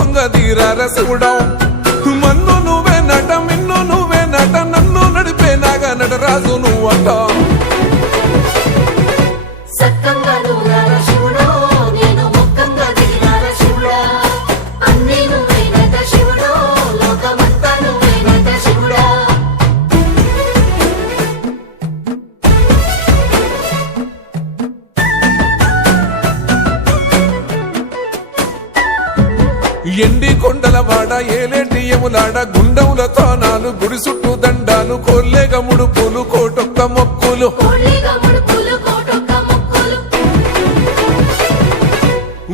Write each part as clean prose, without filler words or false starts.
మొక్కొంగ దీరార శివుడా మన్ను నువ్వే నట మిన్ను నువ్వే నట నన్ను నడిపే నాగ నటరాజు నువ్వట ఎండి కొండల వాడ ఏలేటి యములాడ గుండముల తానాలు గుడి చుట్టూ దండాలు కొల్లేగ ముడుపులు కోటొక్క మొక్కులు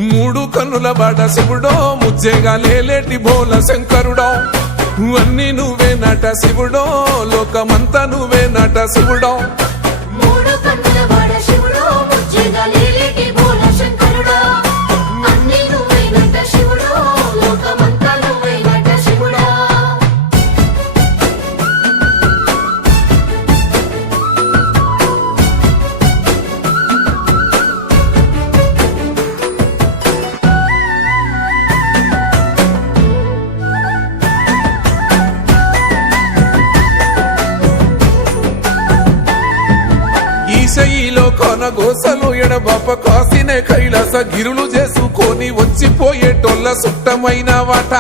మూడు కన్నుల వాడ శివుడో ముజ్జేగా లేలేటి బోల శంకరుడో అన్ని నువ్వే నట శివుడో లోకమంతా నువ్వే నట శివుడో ఈశయిలో కొనగోసలు ఎడబాప కాసినే కైలాస గిరులు చేసుకొని వచ్చిపోయేటోళ్ళ సుట్టమైన వాట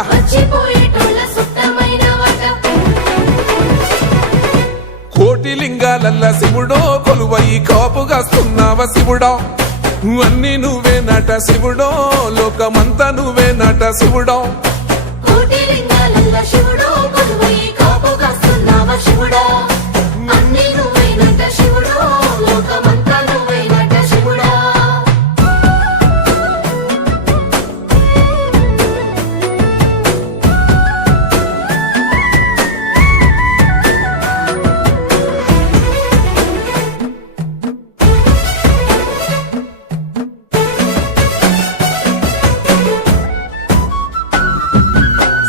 కోటి లింగాలల్ల శివుడో కొలువయి కాపుగాస్తున్నావ శివుడా అన్ని నువ్వే నట శివుడో లోకమంతా నువ్వే నట శివుడో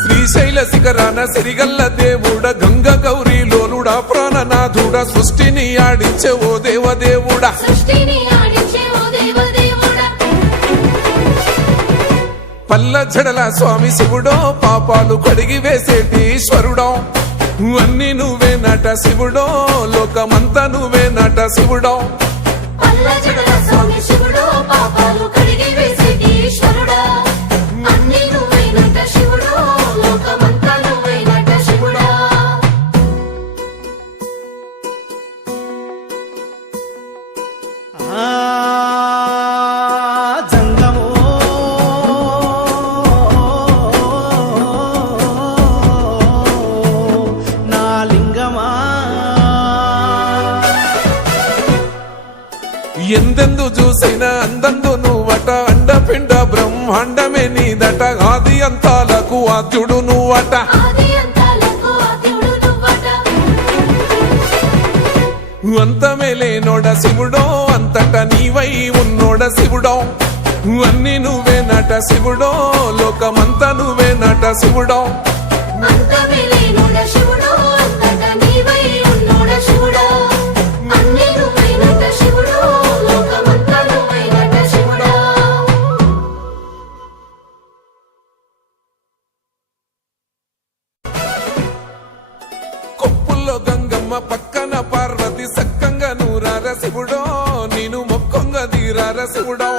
శ్రీశైల శిఖరాన సిరిగల్ల దేవుడ గంగ గౌరీ లోలుడా ప్రాణనాథుడ సృష్టిని ఆడించే ఓ దేవదేవుడా పల్ల జడల స్వామి శివుడో పాపాలు కడిగి వేసేటి ఈశ్వరుడో అన్ని నువ్వే నట శివుడో లోకమంతా నువ్వే నట శివుడో ఎందెందు చూసినా అందందు నువ్వట అండపిండ బ్రహ్మాండమే నీదట ఆది అంతాలకు ఆద్యుడు నువ్వట అంతమే లేనోడ శివుడో అంతట నీవై ఉన్నోడ శివుడో అన్ని నువ్వే నట శివుడో లోకమంతా నువ్వే నట శివుడో గంగమ్మ పక్కన పార్వతి సక్కంగా నూరార శివుడో నేను మొక్కొంగ దీరార శివుడో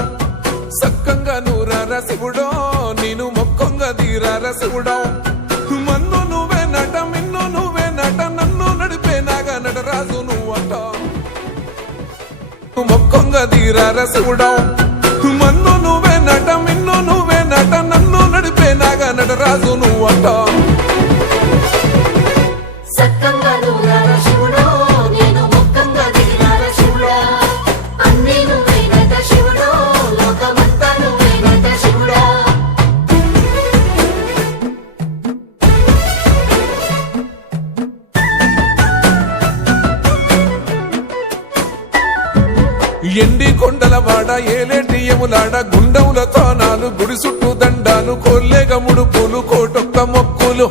సక్కంగా నూరార శివుడో నేను మొక్కొంగ దీరార శివుడో మన్ను నువ్వే నట మిన్ను నువ్వే నట నన్ను నడిపే నాగ నటరాజు నువ్వట మొక్కొంగ దీరార శివుడో మన్ను నువ్వే నట మిన్ను నువ్వే నట నన్ను నడిపే నాగ నటరాజు నువ్వట ఎండి కొండల వాడ ఏలేటి యములాడ గుండముల తానాలు గుడి చుట్టూ దండాలు కొల్లేగ ముడుపులు కోటొక్క మొక్కులు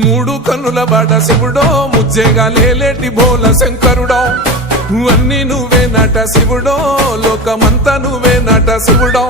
మూడు కన్నుల వాడ శివుడో ముజ్జేగా లేలేటి బోల శంకరుడో అన్ని నువ్వే నట శివుడో లోకమంతా నువ్వే శివుడో